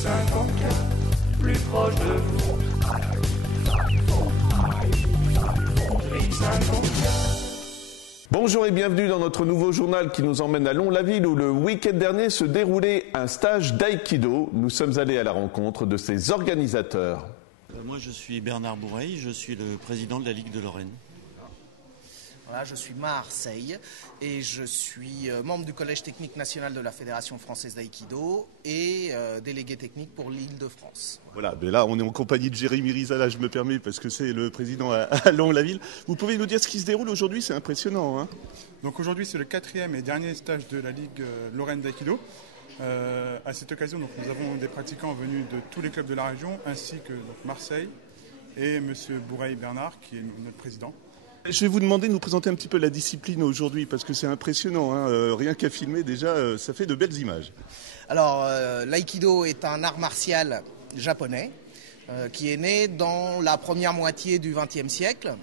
54, plus proche de vous. Paris 54. Bonjour et bienvenue dans notre nouveau journal qui nous emmène à Lons-la-Ville où le week-end dernier se déroulait un stage d'aïkido. Nous sommes allés à la rencontre de ses organisateurs. Moi je suis Bernard Bourreil, je suis le président de la Ligue de Lorraine. Voilà, je suis Marseille et je suis membre du Collège technique national de la Fédération française d'aïkido et délégué technique pour l'Île-de-France. Voilà, mais là on est en compagnie de Jérémy Rizala, je me permets, parce que c'est le président à Lons-la-Ville. Vous pouvez nous dire ce qui se déroule aujourd'hui, c'est impressionnant. Hein. Donc aujourd'hui c'est le 4e et dernier stage de la Ligue Lorraine d'aïkido. À cette occasion, donc, nous avons des pratiquants venus de tous les clubs de la région, ainsi que donc, Marseille et M. Bourreil Bernard, qui est notre président. Je vais vous demander de nous présenter un petit peu la discipline aujourd'hui, parce que c'est impressionnant. Hein. Rien qu'à filmer, déjà, ça fait de belles images. Alors, l'aïkido est un art martial japonais qui est né dans la première moitié du XXe siècle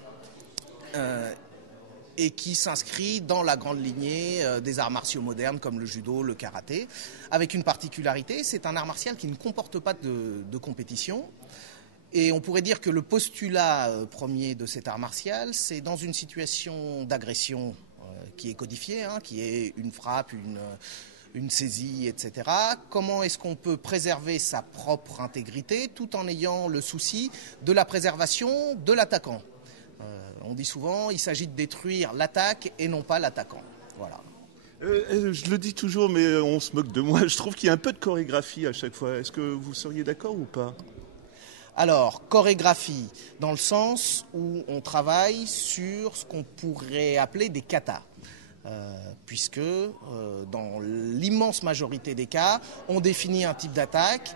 et qui s'inscrit dans la grande lignée des arts martiaux modernes comme le judo, le karaté, avec une particularité, c'est un art martial qui ne comporte pas de compétition. Et on pourrait dire que le postulat premier de cet art martial, c'est dans une situation d'agression qui est codifiée, hein, qui est une frappe, une saisie, etc. Comment est-ce qu'on peut préserver sa propre intégrité tout en ayant le souci de la préservation de l'attaquant ? On dit souvent, il s'agit de détruire l'attaque et non pas l'attaquant. Voilà. Je le dis toujours, mais on se moque de moi. Je trouve qu'il y a un peu de chorégraphie à chaque fois. Est-ce que vous seriez d'accord ou pas ? Alors, chorégraphie, dans le sens où on travaille sur ce qu'on pourrait appeler des katas. Puisque dans l'immense majorité des cas, on définit un type d'attaque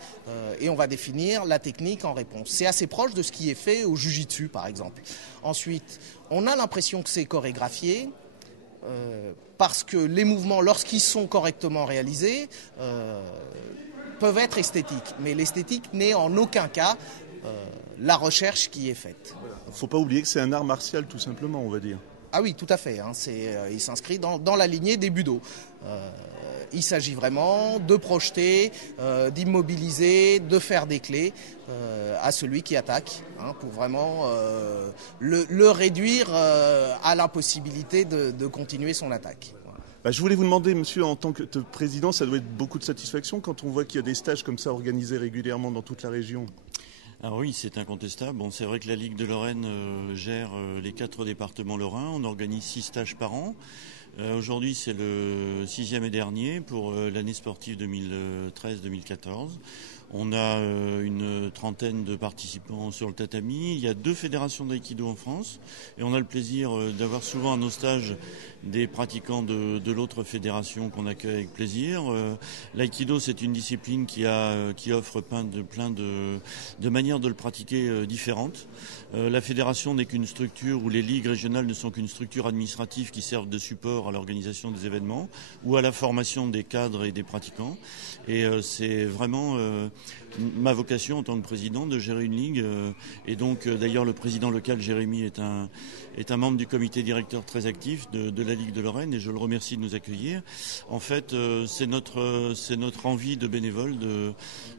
et on va définir la technique en réponse. C'est assez proche de ce qui est fait au jiu-jitsu, par exemple. Ensuite, on a l'impression que c'est chorégraphié parce que les mouvements, lorsqu'ils sont correctement réalisés, peuvent être esthétiques. Mais l'esthétique n'est en aucun cas la recherche qui est faite. Il ne faut pas oublier que c'est un art martial, tout simplement, on va dire. Ah oui, tout à fait. Hein, il s'inscrit dans la lignée des budo. Il s'agit vraiment de projeter, d'immobiliser, de faire des clés à celui qui attaque, hein, pour vraiment le réduire à l'impossibilité de continuer son attaque. Je voulais vous demander, monsieur, en tant que président, ça doit être beaucoup de satisfaction quand on voit qu'il y a des stages comme ça organisés régulièrement dans toute la région. Alors oui, c'est incontestable. Bon, c'est vrai que la Ligue de Lorraine gère les 4 départements lorrains. On organise 6 stages par an. Aujourd'hui, c'est le 6e et dernier pour l'année sportive 2013-2014. On a une trentaine de participants sur le tatami. Il y a 2 fédérations d'aïkido en France. Et on a le plaisir d'avoir souvent à nos stages des pratiquants de l'autre fédération qu'on accueille avec plaisir. L'aïkido, c'est une discipline qui offre plein de manières de le pratiquer différentes. La fédération n'est qu'une structure où les ligues régionales ne sont qu'une structure administrative qui servent de support à l'organisation des événements ou à la formation des cadres et des pratiquants. Et c'est vraiment ma vocation en tant que président de gérer une ligue. Et donc d'ailleurs le président local, Jérémy, est un membre du comité directeur très actif de la Ligue de Lorraine et je le remercie de nous accueillir. En fait, c'est notre envie de bénévoles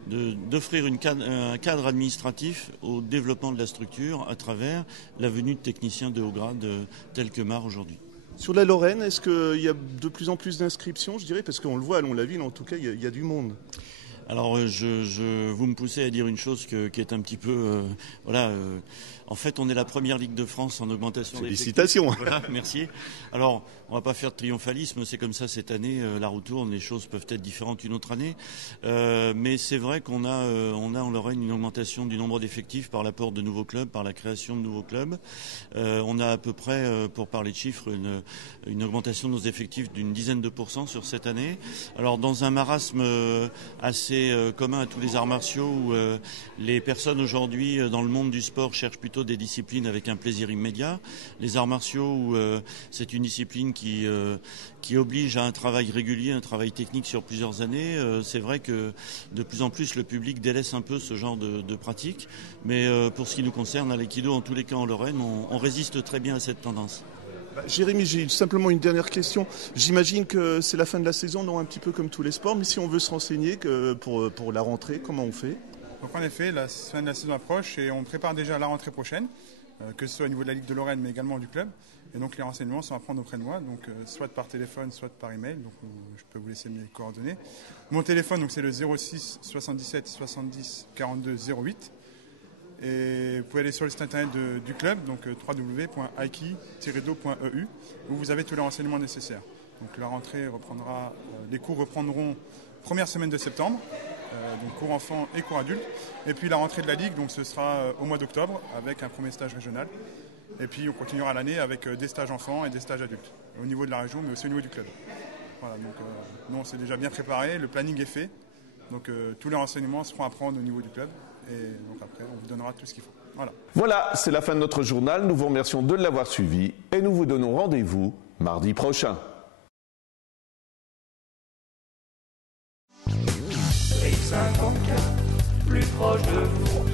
d'offrir un cadre administratif au développement de la structure à travers la venue de techniciens de haut grade tels que Mar aujourd'hui. Sur la Lorraine, est-ce qu'il y a de plus en plus d'inscriptions, je dirais, parce qu'on le voit à Lons-la-Ville, en tout cas, il y a du monde. Alors, vous me poussez à dire une chose qui est un petit peu... en fait, on est la première Ligue de France en augmentation d'effectifs. Félicitations. Voilà, merci. Alors, on va pas faire de triomphalisme, c'est comme ça cette année, la roue tourne, les choses peuvent être différentes une autre année. Mais c'est vrai qu'on a en Lorraine une augmentation du nombre d'effectifs par l'apport de nouveaux clubs, par la création de nouveaux clubs. On a à peu près, pour parler de chiffres, une augmentation de nos effectifs d'une dizaine de % sur cette année. Alors, dans un marasme assez commun à tous les arts martiaux où les personnes aujourd'hui dans le monde du sport cherchent plutôt des disciplines avec un plaisir immédiat. Les arts martiaux où c'est une discipline qui oblige à un travail régulier, un travail technique sur plusieurs années. C'est vrai que de plus en plus le public délaisse un peu ce genre de pratique. Mais pour ce qui nous concerne, à l'aïkido, en tous les cas en Lorraine, on résiste très bien à cette tendance. Jérémy, j'ai simplement une dernière question. J'imagine que c'est la fin de la saison, non, un petit peu comme tous les sports, mais si on veut se renseigner pour la rentrée, comment on fait? Donc en effet, la fin de la saison approche et on prépare déjà la rentrée prochaine, que ce soit au niveau de la Ligue de Lorraine mais également du club. Et donc les renseignements sont à prendre auprès de moi, donc soit par téléphone, soit par email. Donc je peux vous laisser mes coordonnées. Mon téléphone, donc c'est le 06 77 70 42 08. Et vous pouvez aller sur le site internet du club, donc www.aiki-do.eu, où vous avez tous les renseignements nécessaires. Donc la rentrée reprendra, les cours reprendront première semaine de septembre, donc cours enfants et cours adultes. Et puis la rentrée de la Ligue, donc ce sera au mois d'octobre avec un premier stage régional. Et puis on continuera l'année avec des stages enfants et des stages adultes, au niveau de la région, mais aussi au niveau du club. Voilà, donc nous on s'est déjà bien préparé, le planning est fait. Donc tous les renseignements seront à prendre au niveau du club. Et donc après, on vous donnera tout ce qu'il faut. Voilà, c'est la fin de notre journal. Nous vous remercions de l'avoir suivi et nous vous donnons rendez-vous mardi prochain. Rive 54, plus proche de vous.